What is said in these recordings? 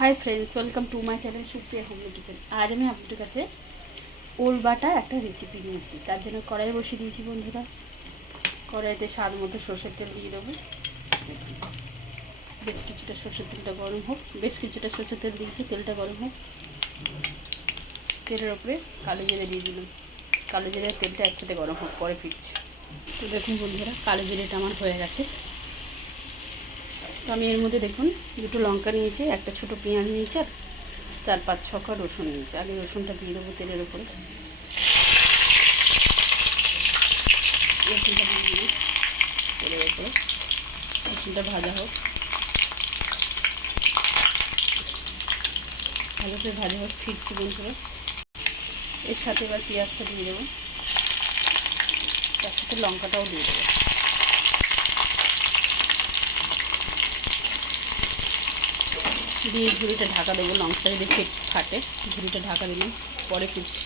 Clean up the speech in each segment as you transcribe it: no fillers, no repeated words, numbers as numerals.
Hi friends, welcome to my channel Supriya homely kitchen. আজ আমি আপনাদের কাছে ওল বাটার একটা রেসিপি নিয়ে এসেছি। তার জন্য কড়াই বসিয়ে দিয়েছি বন্ধুরা। কড়াইতে স্বাদ মতো সর্ষের তেল দিয়ে দেবো। বেশ কিছুটা সর্ষের তেলটা গরম হোক। তেলটা গরম হোক। তেলের ওপরে কালো জিরে দিয়ে দিলাম। কালো জিরে তেলটা একসাথে গরম হোক, পরে ফিরছি। তো দেখুন বন্ধুরা, কালো জিরেটা আমার হয়ে গেছে। তো আমি এর মধ্যে দেখুন দুটো লঙ্কা নিয়েছি, একটা ছোটো পেঁয়াজ নিয়েছি, আর 4-5-6 রসুন নিয়েছি। আগে রসুনটা দিয়ে দেবো তেলের ওপরে। রসুনটা দিয়ে দিই তেলের ওপরে। রসুনটা ভাজা হোক, ভালো করে ভাজা হোক। ফিরছি বন্ধুরা। এর সাথে এবার পেঁয়াজটা দিয়ে দেবো, তার সাথে লঙ্কাটাও দিয়ে দেবো। দিয়ে ঝুড়িটা ঢাকা দেবো। লঙ্কাটা যদি ফাটে, ঝুড়িটা ঢাকা দিলাম, পরে ফিরছি।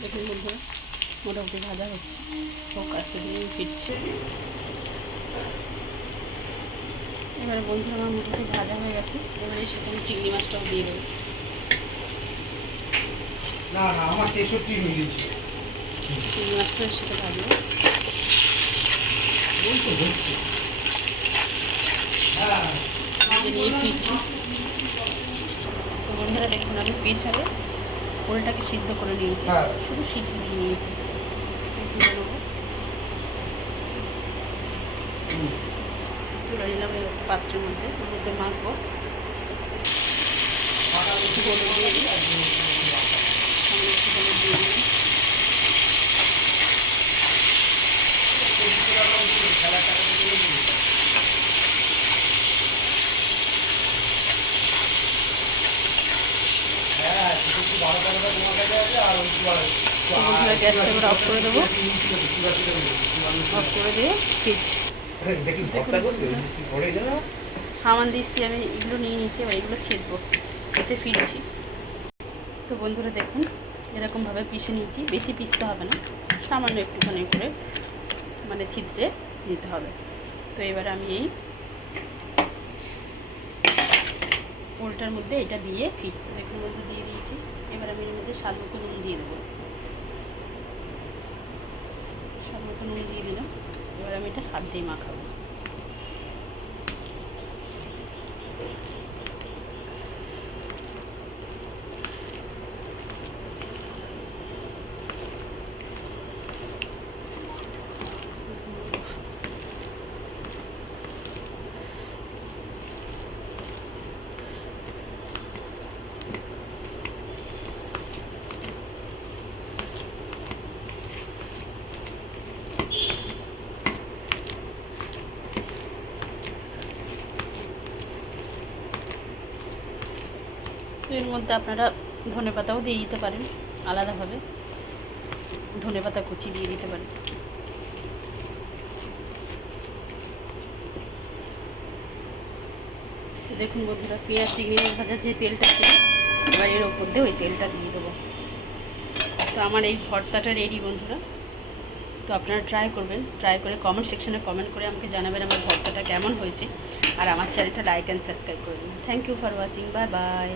দেখুন বন্ধুরা, মোটামুটি ভাজা হচ্ছে হোক, আজকে দিয়ে ফিরছি। এবারে বন্ধুরা আমার মোটামুটি ভাজা হয়ে গেছে। এবারে সেখানে চিংড়ি মাছটাও দিয়ে দেবো। চিংড়ি মাছটার সাথে ভাজবো। নিয়ে ফিরছি। তো বন্ধুরা দেখুন, আমি প্রেসারে ওলটাকে সিদ্ধ করে নিয়েছি, শুধু সিদ্ধ দিয়ে নিয়েছি। তুলে নেবো, তুলে নিলাম এই একটা পাত্রের মধ্যে। ওর মধ্যে মাখবো। হলুদ দিয়ে দিই, সামনে একটু হলুদ দিয়ে দিলাম। গ্যাসটা এবার অফ করে দেবো। অফ করে দিয়ে ফিরছি। হামান দিচ্ছি আমি, এগুলো নিয়ে নিচ্ছি। এবার এগুলো ছেড়বো, এতে ফিরছি। তো বন্ধুরা দেখুন, এরকমভাবে পিষে নিচ্ছি। বেশি পিষতে হবে না, সামান্য একটুখানি করে মানে ছিদ্রে দিতে হবে। তো এবার আমি এই ওলটার মধ্যে এটা দিয়ে ফিরতে দেখুন মধ্যে দিয়ে দিয়েছি। এবার আমি এর মধ্যে স্বাদ মতো নুন দিয়ে দেবো। স্বাদ মতো নুন দিয়ে দিলাম। এবার আমি এটা হাত দিয়ে মাখাবো। তো এর মধ্যে আপনারা ধনেপাতাও দিয়ে দিতে পারেন, আলাদাভাবে ধনেপাতা কুচি দিয়ে দিতে পারেন। তো দেখুন বন্ধুরা, পেঁয়াজ চিংড়ি মাছ ভাজা যে তেলটা ছিল, এবার এর ওপর দিয়ে ওই তেলটা দিয়ে দেবো। তো আমার এই ভর্তাটা রেডি বন্ধুরা। তো আপনারা ট্রাই করবেন। ট্রাই করে কমেন্ট সেকশনে কমেন্ট করে আমাকে জানাবেন আমার ভর্তাটা কেমন হয়েছে। আর আমার চ্যানেলটা লাইক অ্যান্ড সাবস্ক্রাইব করে দিন। Thank you for watching. Bye by.